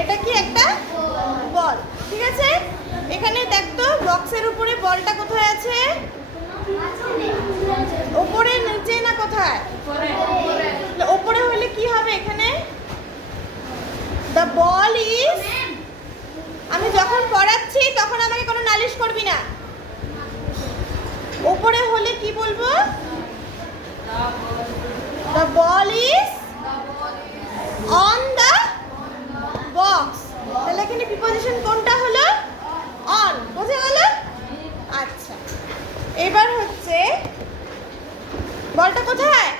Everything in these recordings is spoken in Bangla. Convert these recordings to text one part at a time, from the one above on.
এটা কি একটা বল, ঠিক আছে। এখানে দেখতো বক্সের উপরে বলটা কোথায় আছে? উপরে, নিচে না কোথায়? উপরে হলে কি হবে এখানে? দ্য বল ইজ, আমি যখন পড়াচ্ছি তখন আমাকে কোনো নালিশ করবি না। উপরে হলে কি বলবো? The ball is on the box. তাহলে এখানে প্রিপোজিশন কোনটা হলো? অন। বোঝা গেল? আচ্ছা, এবার হচ্ছে বলটা কোথায়?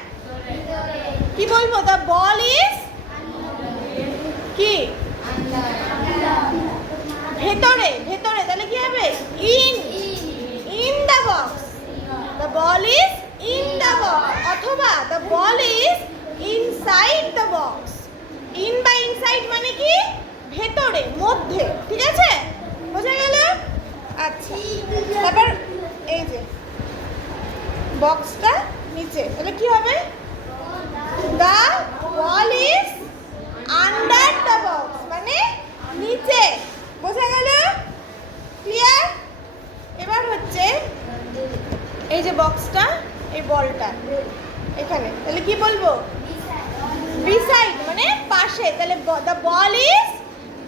কি বলবো? দ্য বল ইজ কি? ভেতরে। ভেতরে তাহলে কি হবে? In. In the box. The ball is in the box, অথবা the ball is inside the box. In বা ইনসাইড মানে কি? ভেতরে, মধ্যে, ঠিক আছে? বোঝা গেল? আচ্ছা, তারপর এই যে বক্সটা নিচে, তাহলে কি হবে? The ball is under the box, মানে নিচে। বোঝা গেল? ক্লিয়ার? এবার হচ্ছে এই যে বক্সটা, এই বলটা এখানে, তাহলে কি বলবো? বিসাইড মানে পাশে, তাহলে the ball is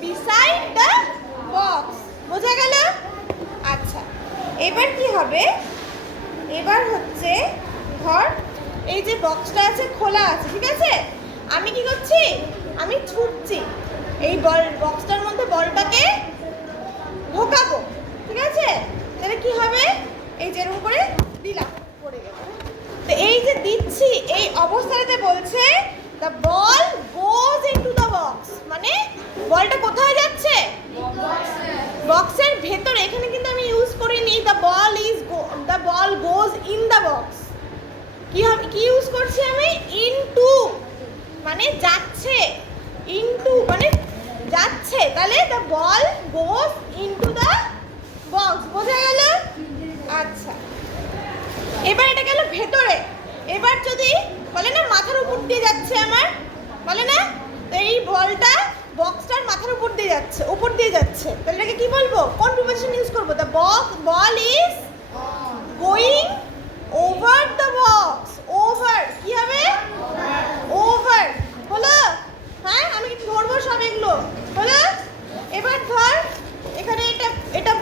beside the box. বোঝা গেল? আচ্ছা, এবার কি হবে? এবার হচ্ছে ধর এই যে বক্সটা আছে, খোলা আছে, ঠিক আছে। আমি কি করছি? আমি ছুটছি এই বক্সটার মধ্যে বলটাকে ঢোকাবো, ঠিক আছে। তাহলে কি হবে? এই যেরকম করে দিলাম, পড়ে গেল। তো এই যে দিচ্ছি, এই অবস্থাতে বলছে the ball goes into the box, মানে বলটা কোথায় যাচ্ছে? বক্সের ভেতরে। এখানে কিন্তু আমি ইউজ করিনি the ball goes in the box. কি হবে? কি ইউজ করছি আমি? ইনটু মানে যাচ্ছে, ইনটু মানে যাচ্ছে, তাহলে the ball goes into the box. বোঝা গেল? আচ্ছা, এবার এটা গেল ভেতরে। এবার যদি বলে না মাথার উপর দিয়ে যাচ্ছে আমার, বলে না, তো এই বলটা বক্সটার মাথার উপর দিয়ে যাচ্ছে, উপর দিয়ে যাচ্ছে, তাহলে এটাকে কি বলবো? কোন প্রিপোজিশন ইউজ করবো? The ball is going over the box. Over কি হবে? ওভার। হলো? হ্যাঁ, আমি কিন্তু ধরবো সব এগুলো। হলো? এবার ধর এখানে এটা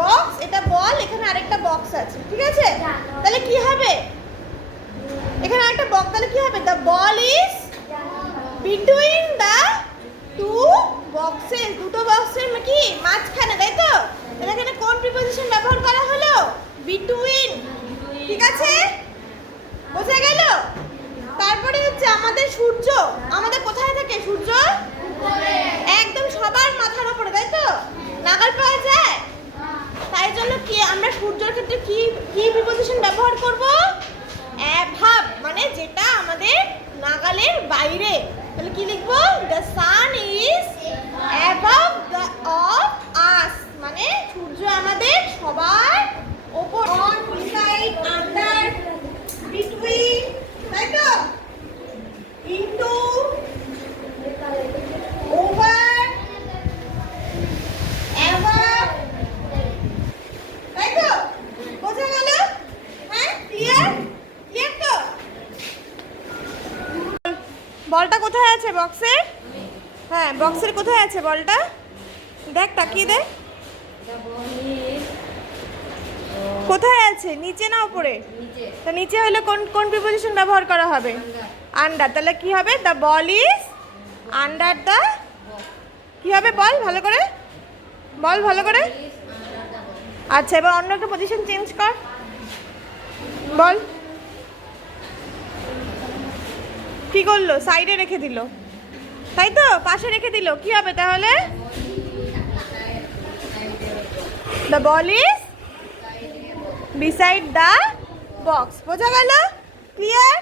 বক্স, এটা বল, এখানে আরেকটা বক্স আছে, ঠিক আছে। তাহলে কি হবে? এখানে আরেকটা বক্স, তাহলে কি হবে? The ball is between the two boxes. দুটো বক্সের কি মাঝখানে, তাই তো? তাহলে এখানে কোন প্রিপোজিশন ব্যবহার করা হলো? বিটুইন, ঠিক আছে। বোঝা গেল? তারপরে হচ্ছে আমাদের সূর্য, আমাদের কোথায় থাকে সূর্য? একদম সবার মাথার উপরে, তাই তো? নাগাল পাওয়া যায়। তাই জন্য কি আমরা সূর্যের ক্ষেত্রে কি কি প্রিপোজিশন ব্যবহার করব? অ্যাভাব, মানে যেটা আমাদের নাগালের বাইরে। তাহলে কি লিখবো? The sun is অ্যাভাব the of us, মানে সূর্য আমাদের সবার উপর। অন, বিসাইড, আন্ডার, বিটুইন, তাই তো? ইনটু, ওভার, অ্যাভাব, তাই তো? বোঝা গেল? হ্যাঁ, ক্লিয়ার? ক্লিয়ার তো? বলটা কোথায় আছে বক্সের? হ্যাঁ, বক্সের কোথায় আছে বলটা? দেখ, তাকিয়ে দেখ কোথায় আছে, নিচে না উপরে? তা নিচে হলে কোন কোন প্রিপোজিশন ব্যবহার করা হবে? আন্ডার। তাহলে কি হবে? The ball is under the, কি হবে বল? ভালো করে বল, ভালো করে। আচ্ছা, এবার অন্য একটা পজিশন চেঞ্জ কর, বল। কি করলো? সাইডে রেখে দিল, তাই তো? পাশে রেখে দিল, কি হবে তাহলে? The ball is beside the box. বোঝা গেল? ক্লিয়ার?